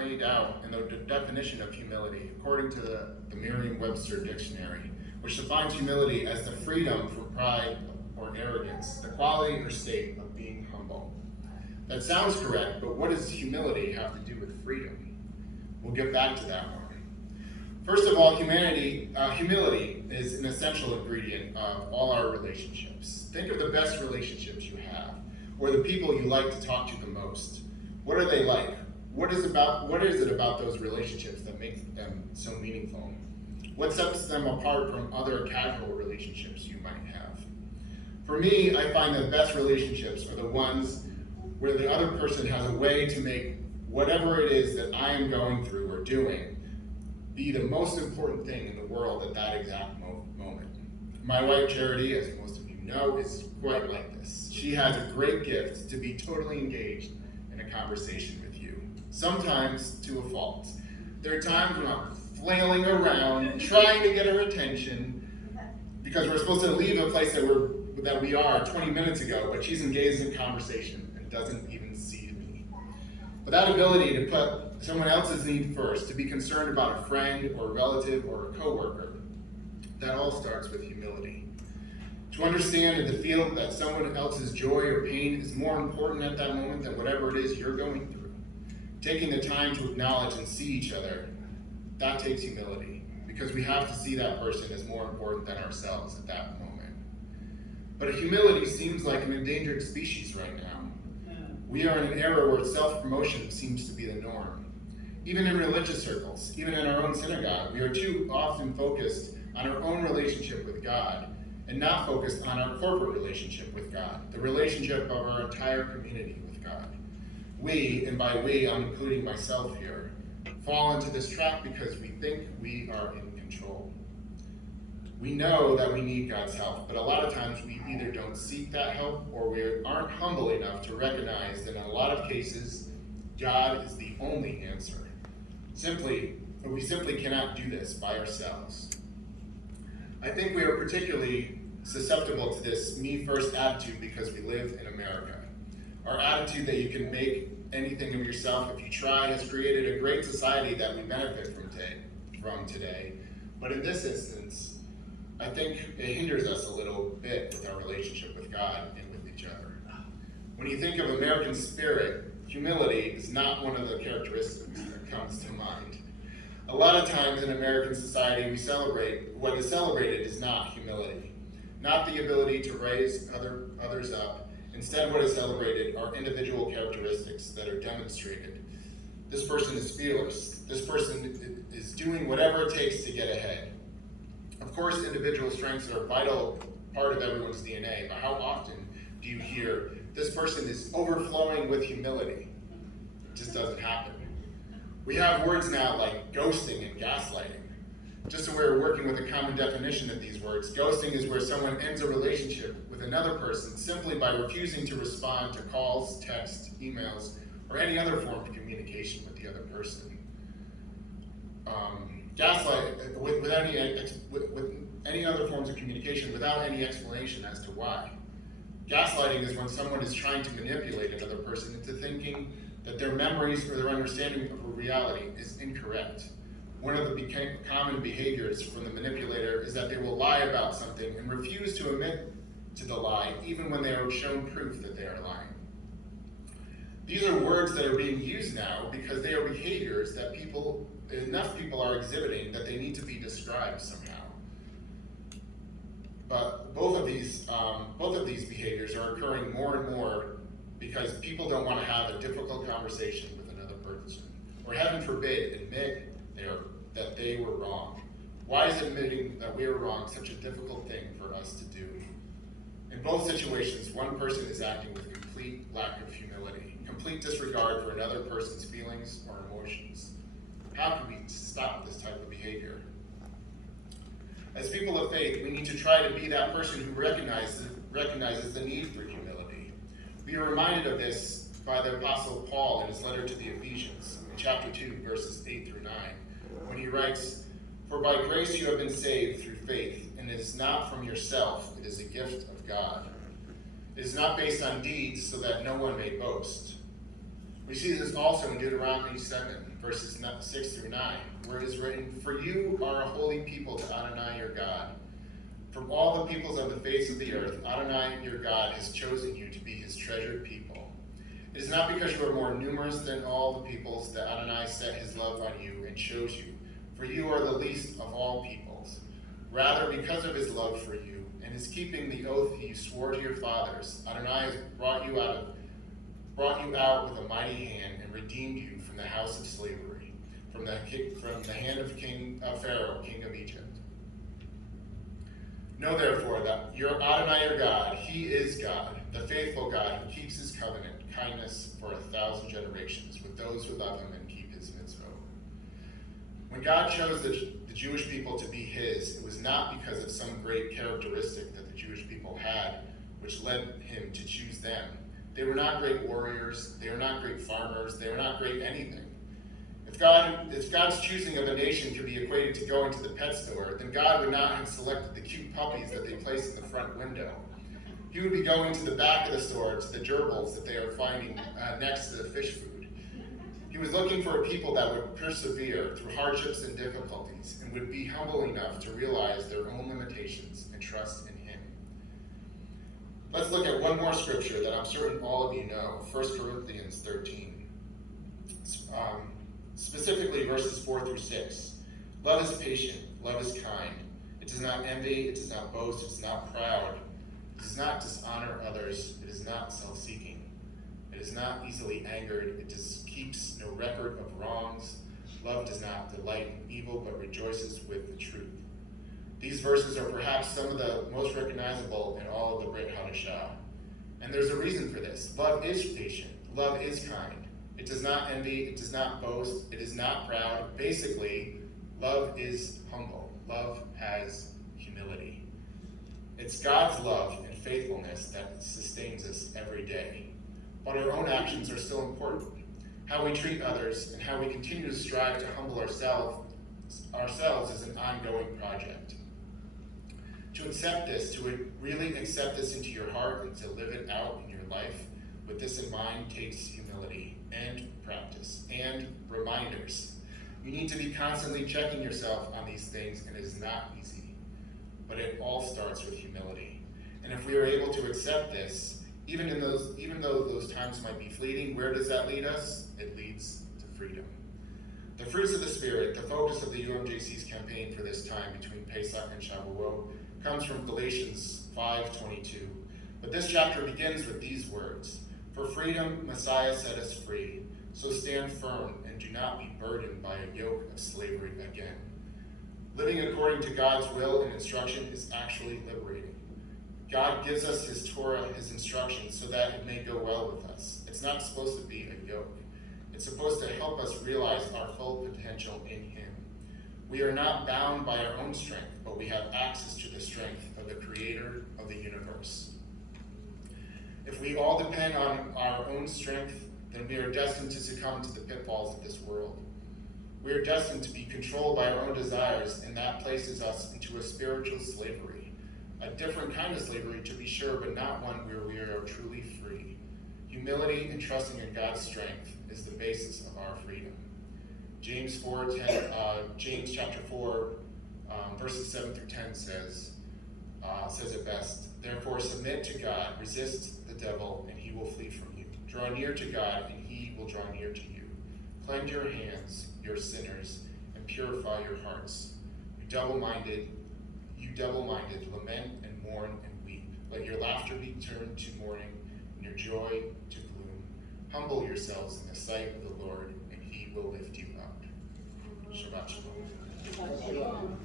laid out in the definition of humility, according to the Merriam-Webster dictionary, which defines humility as the freedom from pride or arrogance, the quality or state of being humble. That sounds correct, but what does humility have to do with freedom? We'll get back to that one. First of all, humility is an essential ingredient of all our relationships. Think of the best relationships you have, or the people you like to talk to the most. What are they like? What is it about those relationships that makes them so meaningful? What sets them apart from other casual relationships you might have? For me, I find the best relationships are the ones where the other person has a way to make whatever it is that I am going through or doing be the most important thing in the world at that exact moment. My wife Charity, as most of you know, is quite like this. She has a great gift to be totally engaged in a conversation with you, sometimes to a fault. There are times when I'm flailing around, trying to get her attention, because we're supposed to leave a place that we are 20 minutes ago, but she's engaged in conversation and doesn't even see me. But that ability to put someone else's need first, to be concerned about a friend or a relative or a coworker, that all starts with humility. To understand and to feel that someone else's joy or pain is more important at that moment than whatever it is you're going through. Taking the time to acknowledge and see each other, that takes humility, because we have to see that person as more important than ourselves at that moment. But humility seems like an endangered species right now. We are in an era where self-promotion seems to be the norm. Even in religious circles, even in our own synagogue, we are too often focused on our own relationship with God and not focused on our corporate relationship with God, the relationship of our entire community with God. We, and by we, I'm including myself here, fall into this trap because we think we are in control. We know that we need God's help, but a lot of times we either don't seek that help or we aren't humble enough to recognize that in a lot of cases, God is the only answer. We simply cannot do this by ourselves. I think we are particularly susceptible to this me-first attitude because we live in America. Our attitude that you can make anything of yourself if you try has created a great society that we benefit from today. But in this instance, I think it hinders us a little bit with our relationship with God and with each other. When you think of American spirit, humility is not one of the characteristics that comes to mind. A lot of times in American society, what is celebrated is not humility, not the ability to raise others up. Instead, what is celebrated are individual characteristics that are demonstrated. This person is fearless. This person is doing whatever it takes to get ahead. Of course, individual strengths are a vital part of everyone's DNA, but how often do you hear, this person is overflowing with humility? It just doesn't happen. We have words now like ghosting and gaslighting. Just so we're working with a common definition of these words, ghosting is where someone ends a relationship with another person simply by refusing to respond to calls, texts, emails, or any other form of communication with the other person. Gaslight with any other forms of communication without any explanation as to why. Gaslighting is when someone is trying to manipulate another person into thinking that their memories or their understanding of reality is incorrect. One of the common behaviors from the manipulator is that they will lie about something and refuse to admit to the lie even when they are shown proof that they are lying. These are words that are being used now because they are behaviors that enough people are exhibiting that they need to be described somehow. But both of these behaviors are occurring more and more because people don't want to have a difficult conversation with another person, or heaven forbid, admit that they were wrong. Why is admitting that we are wrong such a difficult thing for us to do? In both situations, one person is acting with complete lack of humility, complete disregard for another person's feelings or emotions. How can we stop this type of behavior? As people of faith, we need to try to be that person who recognizes the need for humility. We are reminded of this by the Apostle Paul in his letter to the Ephesians, in chapter 2, verses 8 through 9, when he writes, "For by grace you have been saved through faith, and it is not from yourself, it is a gift of God. It is not based on deeds, so that no one may boast." We see this also in Deuteronomy 7, verses 6 through 9, where it is written, "For you are a holy people to Adonai your God. From all the peoples of the face of the earth, Adonai your God has chosen you to be his treasured people. It is not because you are more numerous than all the peoples that Adonai set his love on you and chose you, for you are the least of all peoples. Rather, because of his love for you and his keeping the oath he swore to your fathers, Adonai has brought you out with a mighty hand and redeemed you from the house of slavery, from the hand of Pharaoh, king of Egypt. Know therefore that your Adonai your God, he is God, the faithful God who keeps his covenant, kindness for 1,000 generations with those who love him and keep his mitzvot." When God chose the Jewish people to be his, it was not because of some great characteristic that the Jewish people had, which led him to choose them. They were not great warriors, they were not great farmers, they were not great anything. If God's choosing of a nation could be equated to going to the pet store, then God would not have selected the cute puppies that they place in the front window. He would be going to the back of the store to the gerbils that they are finding next to the fish food. He was looking for a people that would persevere through hardships and difficulties and would be humble enough to realize their own limitations and trust in him. Let's look at one more scripture that I'm certain all of you know, 1 Corinthians 13. Specifically verses 4 through 6. Love is patient, love is kind. It does not envy, it does not boast, it is not proud. It does not dishonor others, it is not self-seeking. It is not easily angered, it keeps no record of wrongs. Love does not delight in evil, but rejoices with the truth. These verses are perhaps some of the most recognizable in all of the Brit Hadashah. And there's a reason for this. Love is patient, love is kind. It does not envy, it does not boast, it is not proud. Basically, love is humble. Love has humility. It's God's love and faithfulness that sustains us every day. But our own actions are still important. How we treat others and how we continue to strive to humble ourselves is an ongoing project. To accept this, to really accept this into your heart and to live it out in your life, with this in mind, takes humility and practice and reminders. You need to be constantly checking yourself on these things, and it is not easy. But it all starts with humility. And if we are able to accept this, even though those times might be fleeting, where does that lead us? It leads to freedom. The fruits of the Spirit, the focus of the UMJC's campaign for this time between Pesach and Shavuot, comes from Galatians 5:22. But this chapter begins with these words: "For freedom, Messiah set us free. So stand firm and do not be burdened by a yoke of slavery again." Living according to God's will and instruction is actually liberating. God gives us his Torah, his instructions, so that it may go well with us. It's not supposed to be a yoke. It's supposed to help us realize our full potential in him. We are not bound by our own strength, but we have access to the strength of the creator of the universe. If we all depend on our own strength, then we are destined to succumb to the pitfalls of this world. We are destined to be controlled by our own desires, and that places us into a spiritual slavery. A different kind of slavery, to be sure, but not one where we are truly free. Humility and trusting in God's strength is the basis of our freedom. James chapter 4, verses 7 through 10 says it best: "Therefore submit to God, resist the devil, and he will flee from you. Draw near to God, and he will draw near to you. Cleanse your hands, you sinners, and purify your hearts. You double-minded, lament and mourn and weep. Let your laughter be turned to mourning, and your joy to gloom. Humble yourselves in the sight of the Lord, and he will lift you up." Shabbat shalom.